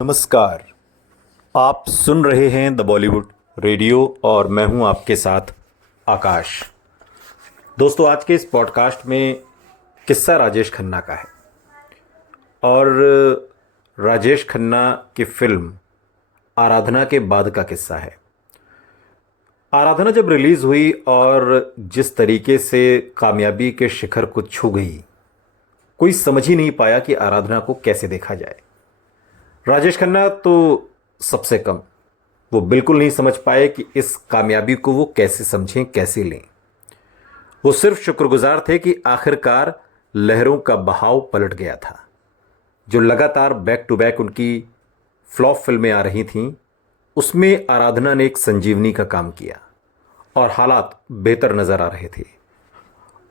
नमस्कार। आप सुन रहे हैं द बॉलीवुड रेडियो और मैं हूं आपके साथ आकाश। दोस्तों, आज के इस पॉडकास्ट में किस्सा राजेश खन्ना का है और राजेश खन्ना की फिल्म आराधना के बाद का किस्सा है। आराधना जब रिलीज़ हुई और जिस तरीके से कामयाबी के शिखर को छू गई, कोई समझ ही नहीं पाया कि आराधना को कैसे देखा जाए। राजेश खन्ना तो सबसे कम, वो बिल्कुल नहीं समझ पाए कि इस कामयाबी को वो कैसे समझें, कैसे लें। वो सिर्फ शुक्रगुजार थे कि आखिरकार लहरों का बहाव पलट गया था। जो लगातार बैक टू बैक उनकी फ्लॉप फिल्में आ रही थीं, उसमें आराधना ने एक संजीवनी का काम किया और हालात बेहतर नज़र आ रहे थे।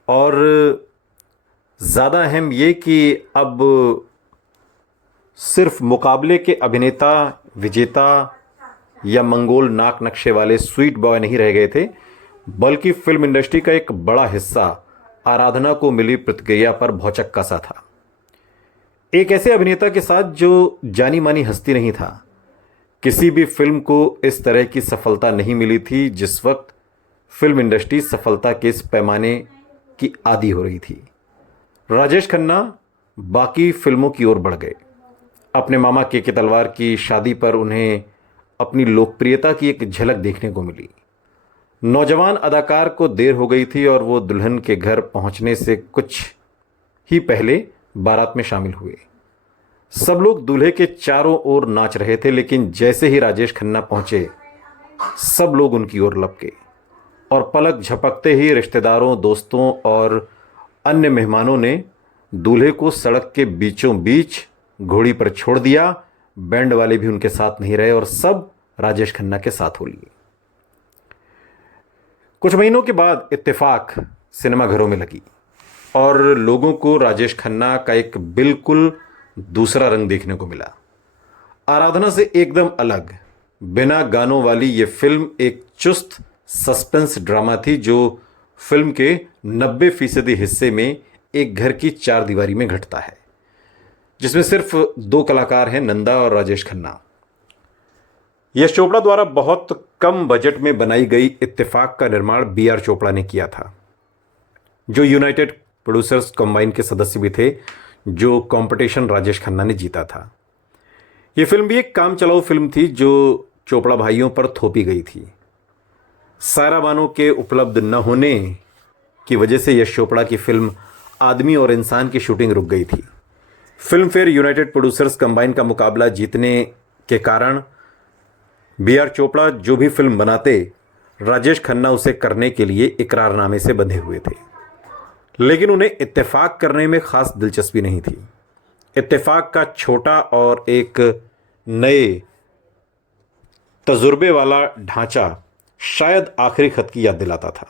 और ज़्यादा अहम ये कि अब सिर्फ मुकाबले के अभिनेता, विजेता या मंगोल नाक नक्शे वाले स्वीट बॉय नहीं रह गए थे, बल्कि फिल्म इंडस्ट्री का एक बड़ा हिस्सा आराधना को मिली प्रतिक्रिया पर भौचक्का सा था। एक ऐसे अभिनेता के साथ जो जानी मानी हस्ती नहीं था। किसी भी फिल्म को इस तरह की सफलता नहीं मिली थी जिस वक्त फिल्म इंडस्ट्री सफलता के इस पैमाने की आदी हो रही थी। राजेश खन्ना बाकी फिल्मों की ओर बढ़ गए। अपने मामा के तलवार की शादी पर उन्हें अपनी लोकप्रियता की एक झलक देखने को मिली। नौजवान अदाकार को देर हो गई थी और वो दुल्हन के घर पहुंचने से कुछ ही पहले बारात में शामिल हुए। सब लोग दूल्हे के चारों ओर नाच रहे थे, लेकिन जैसे ही राजेश खन्ना पहुंचे, सब लोग उनकी ओर लपके और पलक झपकते ही रिश्तेदारों, दोस्तों और अन्य मेहमानों ने दूल्हे को सड़क के बीचों बीच घोड़ी पर छोड़ दिया। बैंड वाले भी उनके साथ नहीं रहे और सब राजेश खन्ना के साथ हो लिए। कुछ महीनों के बाद इत्तेफाक सिनेमा घरों में लगी और लोगों को राजेश खन्ना का एक बिल्कुल दूसरा रंग देखने को मिला। आराधना से एकदम अलग, बिना गानों वाली ये फिल्म एक चुस्त सस्पेंस ड्रामा थी जो फिल्म के 90% हिस्से में एक घर की चार दीवारी में घटता है, जिसमें सिर्फ दो कलाकार हैं, नंदा और राजेश खन्ना। यश चोपड़ा द्वारा बहुत कम बजट में बनाई गई इत्तेफाक का निर्माण बी.आर. चोपड़ा ने किया था, जो यूनाइटेड प्रोड्यूसर्स कंबाइन के सदस्य भी थे, जो कंपटीशन राजेश खन्ना ने जीता था। यह फिल्म भी एक काम चलाऊ फिल्म थी जो चोपड़ा भाइयों पर थोपी गई थी। सायरा बानो के उपलब्ध न होने की वजह से यश चोपड़ा की फिल्म आदमी और इंसान की शूटिंग रुक गई थी। Film fair United producers combine का मुकाबला जीतने के कारण बी.आर. चोपड़ा जो भी फिल्म बनाते, राजेश खन्ना उसे करने के लिए इकरारनामे से बंधे हुए थे, लेकिन उन्हें इत्तेफाक करने में खास दिलचस्पी नहीं थी। इत्तेफाक का छोटा और एक नए तजुर्बे वाला ढांचा शायद आखिरी खत की याद दिलाता था।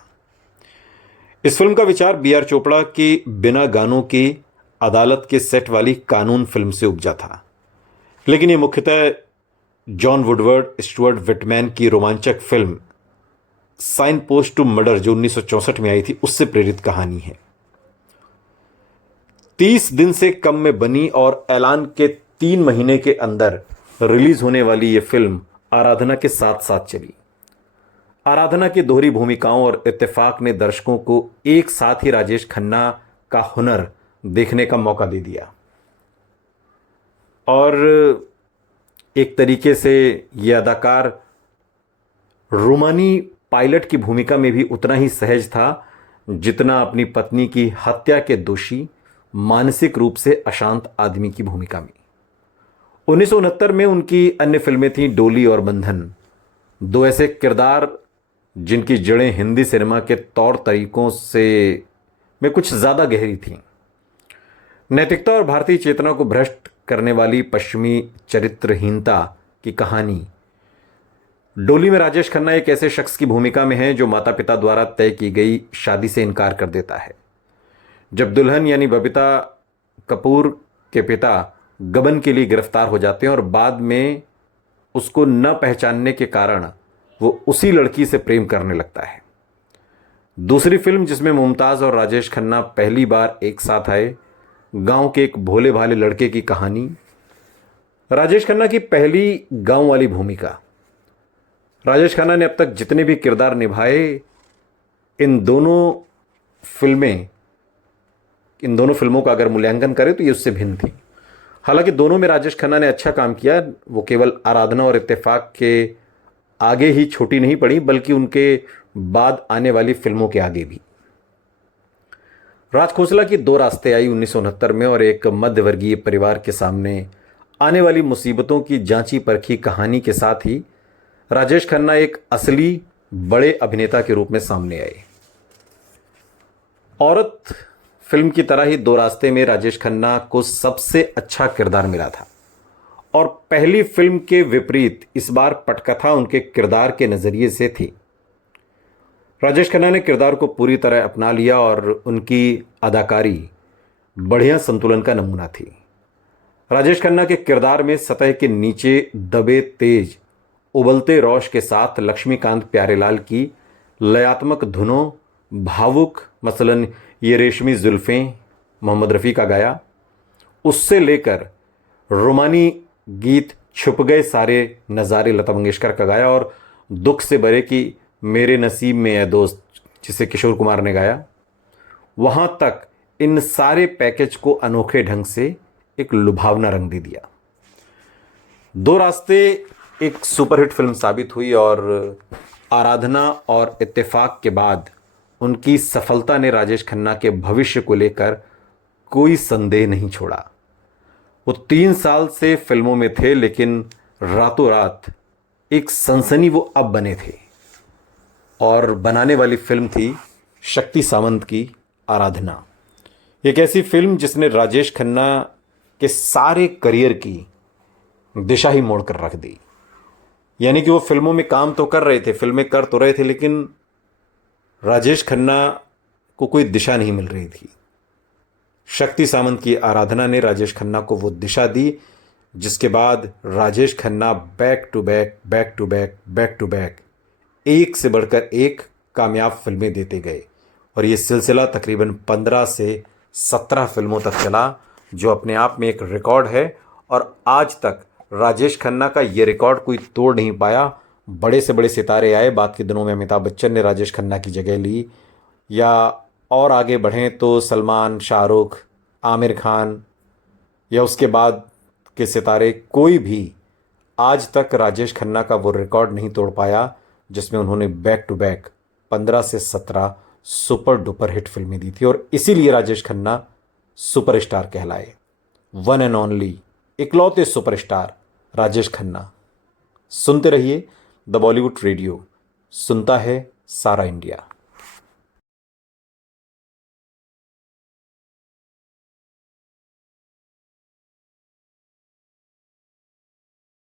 इस फिल्म का विचार बी.आर. चोपड़ा की बिना गानों की अदालत के सेट वाली कानून फिल्म से उपजा था, लेकिन यह मुख्यतः जॉन वुडवर्ड स्टुअर्ट विटमैन की रोमांचक film signpost to murder जो 1964 में आई थी, उससे प्रेरित कहानी है। 30 दिन से कम में बनी और ऐलान के 3 महीने के अंदर रिलीज होने वाली यह फिल्म आराधना के साथ साथ चली। आराधना की दोहरी भूमिकाओं और इत्तेफाक ने दर्शकों को एक साथ ही राजेश खन्ना का हुनर देखने का मौका दे दिया और एक तरीके से यह अदाकार रोमानी पायलट की भूमिका में भी उतना ही सहज था जितना अपनी पत्नी की हत्या के दोषी, मानसिक रूप से अशांत आदमी की भूमिका में। 1969 में उनकी अन्य फिल्में थीं डोली और बंधन, दो ऐसे किरदार जिनकी जड़ें हिंदी सिनेमा के तौर तरीकों से में कुछ ज़्यादा गहरी थीं। नैतिकता और भारतीय चेतना को भ्रष्ट करने वाली पश्चिमी चरित्रहीनता की कहानी। डोली में राजेश खन्ना एक ऐसे शख्स की भूमिका में है जो माता पिता द्वारा तय की गई शादी से इनकार कर देता है। जब दुल्हन यानी बबीता कपूर के पिता गबन के लिए गिरफ्तार हो जाते हैं और बाद में उसको न पहचानने के कारण वो उसी लड़की से प्रेम करने लगता है। दूसरी फिल्म जिसमें मुमताज़ और राजेश खन्ना पहली बार एक साथ आए, गांव के एक भोले भाले लड़के की कहानी। राजेश खन्ना की पहली गांव वाली भूमिका। राजेश खन्ना ने अब तक जितने भी किरदार निभाए, इन दोनों फिल्में इन दोनों फिल्मों का अगर मूल्यांकन करें तो ये उससे भिन्न थी। हालांकि दोनों में राजेश खन्ना ने अच्छा काम किया। वो केवल आराधना और इत्तेफाक के आगे ही छोटी नहीं पड़ी, बल्कि उनके बाद आने वाली फिल्मों के आगे भी। राज खोसला की दो रास्ते आई 1969 में, और एक मध्यवर्गीय परिवार के सामने आने वाली मुसीबतों की जांची परखी कहानी के साथ ही राजेश खन्ना एक असली बड़े अभिनेता के रूप में सामने आए। औरत फिल्म की तरह ही दो रास्ते में राजेश खन्ना को सबसे अच्छा किरदार मिला था, और पहली फिल्म के विपरीत इस बार पटकथा उनके किरदार के नजरिए से थी। राजेश खन्ना ने किरदार को पूरी तरह अपना लिया और उनकी अदाकारी बढ़िया संतुलन का नमूना थी। राजेश खन्ना के किरदार में सतह के नीचे दबे तेज उबलते रौश के साथ लक्ष्मीकांत प्यारेलाल की लयात्मक धुनों, भावुक मसलन ये रेशमी जुल्फें मोहम्मद रफ़ी का गाया, उससे लेकर रोमानी गीत छुप गए सारे नज़ारे लता मंगेशकर का गाया, और दुख से भरे कि मेरे नसीब में है दोस्त जिसे किशोर कुमार ने गाया, वहाँ तक इन सारे पैकेज को अनोखे ढंग से एक लुभावना रंग दे दिया। दो रास्ते एक सुपरहिट फिल्म साबित हुई, और आराधना और इत्तेफाक के बाद उनकी सफलता ने राजेश खन्ना के भविष्य को लेकर कोई संदेह नहीं छोड़ा। वो 3 साल से फिल्मों में थे, लेकिन रातों रात एक सनसनी वो अब बने थे, और बनाने वाली फिल्म थी शक्ति सामंत की आराधना। एक ऐसी फिल्म जिसने राजेश खन्ना के सारे करियर की दिशा ही मोड़ कर रख दी। यानी कि वो फिल्मों में काम तो कर रहे थे, फिल्में कर तो रहे थे, लेकिन राजेश खन्ना को कोई दिशा नहीं मिल रही थी। शक्ति सामंत की आराधना ने राजेश खन्ना को वो दिशा दी, जिसके बाद Rajesh Khanna back to back back to back back to back एक से बढ़कर एक कामयाब फिल्में देते गए, और ये सिलसिला तकरीबन 15 से 17 फिल्मों तक चला, जो अपने आप में एक रिकॉर्ड है। और आज तक राजेश खन्ना का ये रिकॉर्ड कोई तोड़ नहीं पाया। बड़े से बड़े सितारे आए, बाद के दिनों में अमिताभ बच्चन ने राजेश खन्ना की जगह ली, या और आगे बढ़ें तो सलमान, शाहरुख, आमिर खान, या उसके बाद के सितारे, कोई भी आज तक राजेश खन्ना का वो रिकॉर्ड नहीं तोड़ पाया जिसमें उन्होंने बैक टू बैक 15 से 17 सुपर डुपर हिट फिल्में दी थी। और इसीलिए राजेश खन्ना सुपरस्टार कहलाए। वन एंड ओनली, इकलौते सुपरस्टार राजेश खन्ना। सुनते रहिए द बॉलीवुड रेडियो, सुनता है सारा इंडिया।